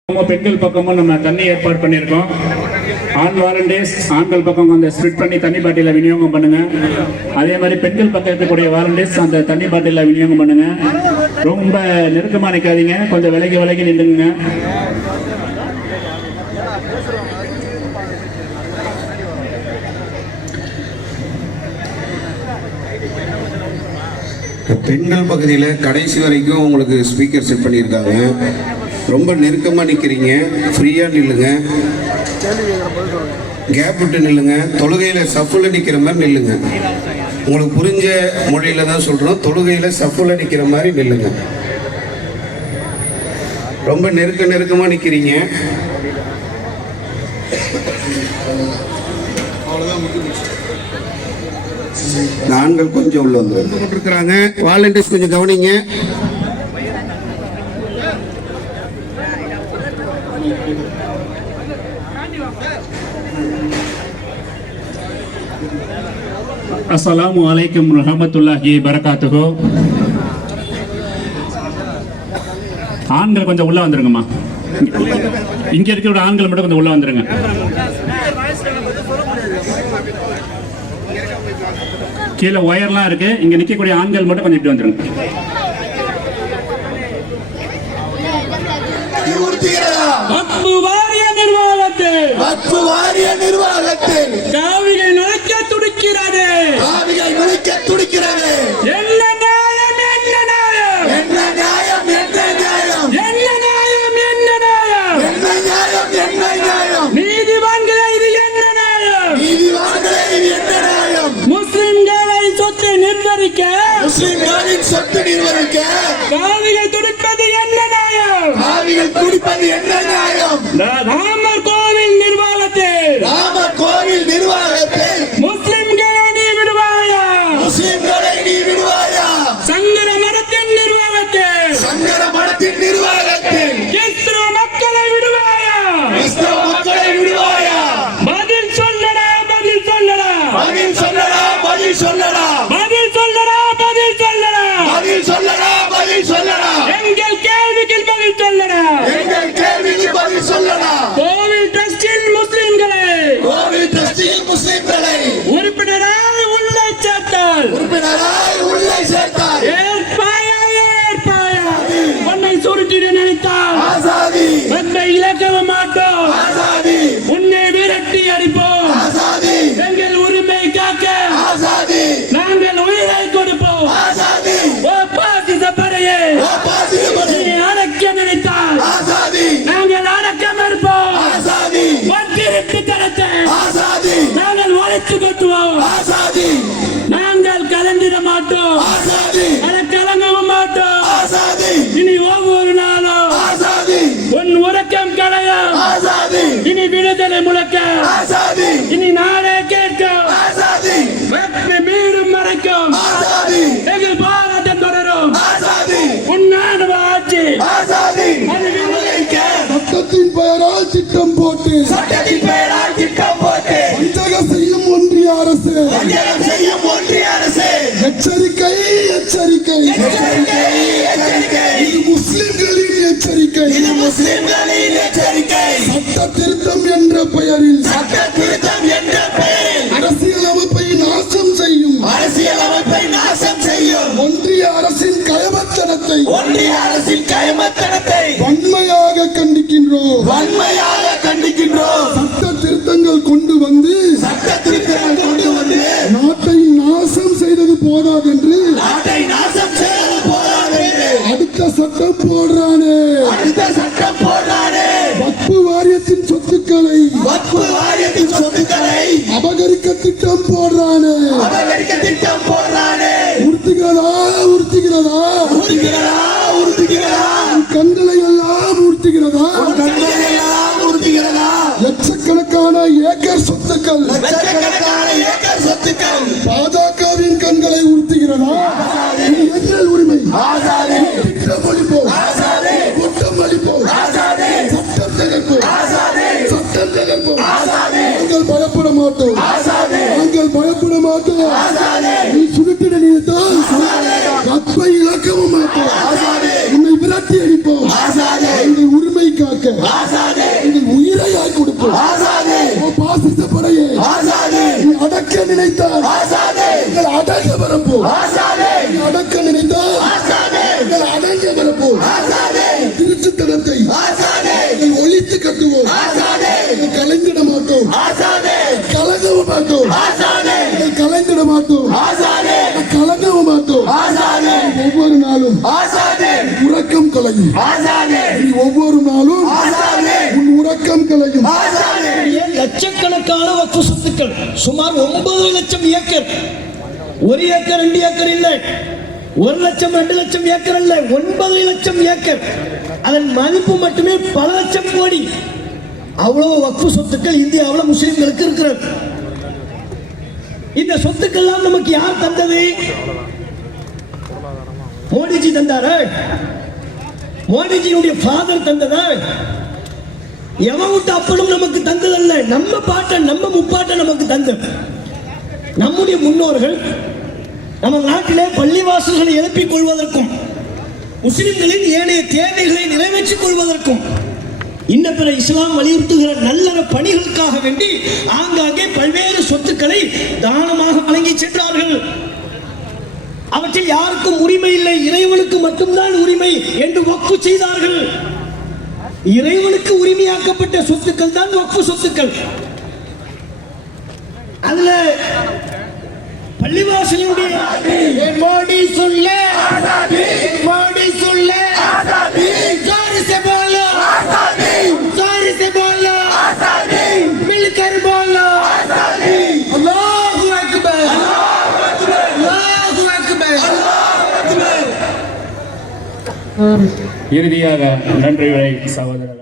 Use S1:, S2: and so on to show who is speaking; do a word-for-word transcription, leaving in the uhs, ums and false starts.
S1: பெண்கள் பக்கமும் நம்ம தண்ணி ஏற்பாடு பண்ணியிருக்கோம். ஆண் வாலண்டியர்ஸ் ஆண்கள் பக்கம் அந்த ஸ்பிரிட் பண்ணி தண்ணி பாட்டில விநியோகம் பண்ணுங்க. அதே மாதிரி பெண்கள் பக்கம் இருக்கக்கூடிய வாலண்டியர்ஸ் அந்த தண்ணி பாட்டில விநியோகம் பண்ணுங்க. ரொம்ப நெருக்கமா நிற்காதீங்க, கொஞ்சம் விலகி விலகி நின்றுங்க.
S2: பெண்கள் பகுதியில் கடைசி வரைக்கும் உங்களுக்கு ஸ்பீக்கர் செட் பண்ணியிருக்காங்க. ரொம்ப நெருக்கமாக நிற்கிறீங்க, ஃப்ரீயாக நில்லுங்க, கேப் விட்டு நில்லுங்க. தொழுகையில் சஃபில் நிற்கிற மாதிரி நில்லுங்க. உங்களுக்கு புரிஞ்ச மொழியில் தான் சொல்கிறோம், தொழுகையில் சஃபில் நிற்கிற மாதிரி நில்லுங்க. ரொம்ப நெருக்க நெருக்கமாக நிற்கிறீங்க. ஆண்கள் கொஞ்சம் உள்ள வந்து இருக்கிறாங்க. வாலண்டியர்ஸ் கொஞ்சம் கவனிங்க.
S1: அஸ்ஸலாமு அலைக்கும் ரஹமத்துல்லாஹி பரகாத்துஹு. ஆண்கள் கொஞ்சம் உள்ள வந்துருங்கம்மா. இங்க இருக்கிற ஆண்கள் மட்டும் கொஞ்சம் உள்ள வந்துருங்க. கீழே ஒயர்லாம் இருக்கு, இங்க நிக்கக்கூடிய ஆண்கள் மட்டும் கொஞ்சம் இப்படி வந்துருங்க.
S3: காவிகை நுழைக்க துடிக்கிறது,
S4: காவிகை நுழைக்க துடிக்கிறது.
S3: என்ன நியாயம் என்ன நியாயம்
S4: என்ன நியாயம் என்ன நியாயம்
S3: என்ன நியாயம் என்ன நியாயம்
S4: என்ன நியாயம் என்ன நியாயம்
S3: நீதிவான்களே இது என்ன நியாயம்
S4: நீதிவான்களே இது என்ன நியாயம்
S3: முஸ்லிம்களை சொத்தை நிர்வகிக்க
S4: முஸ்லிம்களின் சொத்து நிர்வகிக்க
S3: காவிகை துடிப்பது என்ன நியாயம்
S4: காவிகள் துடிப்பது என்ன நியாயம்
S3: ராமர் கோவில் நிர்வாகத்தில்
S4: ராமர் கோவில் நிர்வாகத்தில்
S3: முஸ்லிம்களை நீ விடுவாயா
S4: முஸ்லிம்களை நீ விடுவாயா
S3: சங்கர மடத்தின் நிர்வாகத்தில்
S4: சங்கர மடத்தின் நிர்வாகத்தில்
S3: கிறிஸ்தவ மக்களை விடுவாயா
S4: கிறிஸ்தவ மக்களை விடுவாயா
S3: பதில் சொல்லடா பதில் சொல்லடா
S4: பதில் சொல்லடா பதில் சொல்லடா
S3: பதில் சொல்லடா பதில் சொல்லடா
S4: பதில் சொல்லடா பதில் சொல்லடா
S3: எங்கள் கேள்விக்கு பதில் சொல்லடா
S4: எங்கள் கேள்விக்கு பதில் சொல்லடா
S3: கோவில் ட்ரஸ்டில் முஸ்லிம்களை
S4: கோவில் ட்ரஸ்டில் முஸ்லிம்களை
S3: உறுப்பினராய் உள்ளே சேர்த்தால்
S4: உறுப்பினராய் உள்ளே சேர்த்தார்.
S3: ஏற்பாயா ஏற்பாயா உன்னை சுருட்டிட நினைத்தால்
S4: ஆசாதி
S3: உன்னை இழக்க மாட்டோம்,
S4: ஆசாதி
S3: உன்னை விரட்டி அடிப்போம்.
S4: ஆசாதி
S3: எங்கள் உரிமை காக்க
S4: ஆசாதி
S3: நாங்கள் உயிரை கொடுப்போம்.
S4: ஆசாதி
S3: ஓ பாசிச படையே,
S4: ஓ பாசிச
S3: நீ அடக்க நினைத்தால்
S4: ஆசாதி
S3: நாங்கள் அடக்க மறுப்போம்.
S4: ஆசாதி
S3: வட்டிருட்டு தரத்தை
S4: ஆசாதி
S3: நாங்கள் ஒழித்து கட்டுவோம்.
S4: ஆசாதி
S3: நாங்கள் கலந்திட மாட்டோம்,
S4: ஆசாதி
S3: அதை கலங்கவும் மாட்டோம்.
S4: ஆசாதி
S3: இனி ஒவ்வொரு நாளும்
S4: ஆசாதி
S3: உன் உறக்கம் களையும்,
S4: ஆசாதி
S3: இனி விடுதலை முழக்க,
S4: ஆசாதி
S3: இனி நாடே கேட்கும்,
S4: ஆசாதி
S3: வெப்பி மீண்டும் மறைக்கும்.
S4: ஆசாதி
S3: எங்கள் போராட்டம் தொடரும்.
S4: ஆசாதி
S3: உன்னாடு ஆட்சி
S4: ஆசாதி
S3: அது விடுதலைக்க
S5: சட்டத்தின் பெயரால் திட்டம் போட்டு
S4: சட்டத்தின் பெயரால் திட்டம் போட்டு
S5: வஞ்சகம் செய்யும் ஒன்றிய அரசு
S4: வஞ்சகம் செய்யும் ஒன்றிய அரசு
S5: எச்சரிக்கை எச்சரிக்கை
S4: எச்சரிக்கை எச்சரிக்கை
S5: இது முஸ்லிம்களின் எச்சரிக்கை.
S4: இது முஸ்லிம்களின் எச்சரிக்கை.
S5: சட்ட திருத்தம் என்ற பெயரில்
S4: சட்ட திருத்தம் என்ற பெயரில்
S5: அரசியல் அமைப்பை நாசம் செய்யும்
S4: அரசியல் அமைப்பை நாசம் செய்யும்
S5: ஒன்றிய அரசின் கயமத்தனத்தை
S4: ஒன்றிய அரசின் கைமத்தனத்தை
S5: வன்மையாக கண்டிக்கின்றோம்.
S4: வன்மையாக கண்டிக்கின்றோம்.
S5: சட்ட திருத்தங்கள் கொண்டு வந்து
S4: சட்ட திருத்தங்கள் கொண்டு வந்து
S5: நாட்டை நாசம் செய்தது போதாதென்று
S4: நாட்டை நாசம் செய்வது போதாது என்று
S5: அடுத்த சட்டம் போடுறானே.
S4: அடுத்த சட்டம் போடுறானே.
S5: வக்பு வாரியத்தின் சொத்துக்களை
S4: வக்பு வாரியத்தின் சொத்துக்களை
S5: அபகரிக்க திட்டம் போடுறானே.
S4: அபகரிக்க திட்டம் போடுறானே.
S5: உறுத்துகிறதா உறுத்துகிறதா
S4: உறுத்துகிறதா உறுத்துகிறதா
S5: கண்களை எல்லாம் உறுத்துகிறதா.
S4: கண்களை எல்லாம் உறுத்துகிறதா.
S5: லட்சக்கணக்கான ஏக்கர் சொத்துக்கள்
S4: லட்சக்கணக்கான ஏக்கர் சொத்துக்கள்
S5: பாஜகவின் கண்களை உறுத்துகிறதா. இது எங்கள் உரிமை.
S4: ஆசாதி
S5: திட்டம் அளிப்போம்,
S4: ஆசாதி
S5: குற்றம் அளிப்போம்,
S4: ஆசாதி
S5: சட்டம் தகர்ப்போம்,
S4: ஆசாதி
S5: சட்டம் தகர்ப்போம்.
S4: ஆசாதி
S5: நாங்கள் பயப்பட மாட்டோம்,
S4: ஆசாதி
S5: நாங்கள் பயப்பட மாட்டோம்.
S4: ஆசாதி
S5: நீ சுருட்டிட நினைத்தால் வக்பை இழக்கவும் மாட்டோம்.
S4: ஆசாதி
S5: உன்னை விரட்டி அடிப்போம்.
S4: ஆசாதி
S5: உன்னை உரிமை காக்க
S4: ஆசாதே
S5: எங்கள் உயிரையாய் கொடுப்போம்.
S4: ஆசாதே
S5: ஓ பாசிச படையே,
S4: ஆசாதே
S5: நீ அடக்க நினைத்தால்
S4: ஆசாதே
S5: எங்கள் அடங்க வரப்போம்.
S4: ஆசாதே
S5: நீ அடக்க நினைத்தால்
S4: ஆசாதே
S5: எங்கள் அடங்க வரப்போம்.
S4: ஆசாதே
S5: திருட்டுத்தனத்தை
S4: ஆசாதே
S5: எங்கள் ஒழித்து கட்டுவோம்.
S4: ஆசாதே
S5: எங்கள் கலைந்திட மாட்டோம்,
S4: ஆசாதே
S5: கலங்கவும் மாட்டோம்.
S4: ஆசாதே
S5: எங்கள் கலைந்திட மாட்டோம்,
S4: ஆசாதே
S5: கலங்கவும் மாட்டோம்.
S4: ஆசாதே
S5: ஒவ்வொரு நாளும்
S4: ஆசாதே
S5: உறக்கம் கலையும்.
S4: ஆசாதே
S5: நீ ஒவ்வொரு நாளும்
S4: ஆசாதே
S5: உன் உறக்கம் கலையும்.
S4: ஆசாதே
S3: லட்சக்கணக்கான வக்ஃபு சொத்துக்கள், சுமார் ஒன்பது லட்சம் ஏக்கர். ஒரு ஏக்கர் ரெண்டு ஏக்கர் இல்லை, ஒரு லட்சம் ரெண்டு லட்சம் ஏக்கர் அல்ல, ஒன்பது லட்சம் ஏக்கர். அதன் மதிப்பு மட்டுமே பல லட்சம் கோடி. அவ்வளவு வக்ஃபு சொத்துக்கள் இந்தியாவில் முஸ்லிம்களுக்கு இருக்கிறது. இந்த சொத்துக்கள்லாம் நமக்கு யார் தந்தது? மோடிஜி தந்தாரா? மோடிஜியுடைய ஃபாதர் தந்ததா? எவன் விட்டு அப்பனும் நமக்கு தந்ததல்ல. நம்ம பாட்டன் நம்ம முப்பாட்டன் நமக்கு தந்தது. நம்முடைய முன்னோர்கள் நம்ம நாட்டிலே பள்ளிவாசல்களை எழுப்பிக் கொள்வதற்கும் முஸ்லிம்களின் ஏனைய தேவைகளை நிறைவேற்றிக் கொள்வதற்கும் இன்ன பிற இஸ்லாம் வலியுறுத்துகிற நல்லற பணிகளுக்காக வேண்டி ஆங்காங்கே பல்வேறு சொத்துக்களை தானமாக வழங்கி சென்றார்கள். அவற்றில் யாருக்கும் உரிமை இல்லை, இறைவனுக்கு மட்டும்தான் உரிமை என்று வக்ஃபு செய்தார்கள். இறைவனுக்கு உரிமையாக்கப்பட்ட சொத்துக்கள் தான் வக்ஃபு சொத்துக்கள். அதுல பள்ளிவாசலுடைய மோடி சொல்ல மோடி சொல்ல ஜோர் से बोलो जोर से बोलो मिलकर बोलो अल्लाहु अकबर अल्लाहु अकबर
S1: இறுதியாக நன்றி உரை சகோதரர்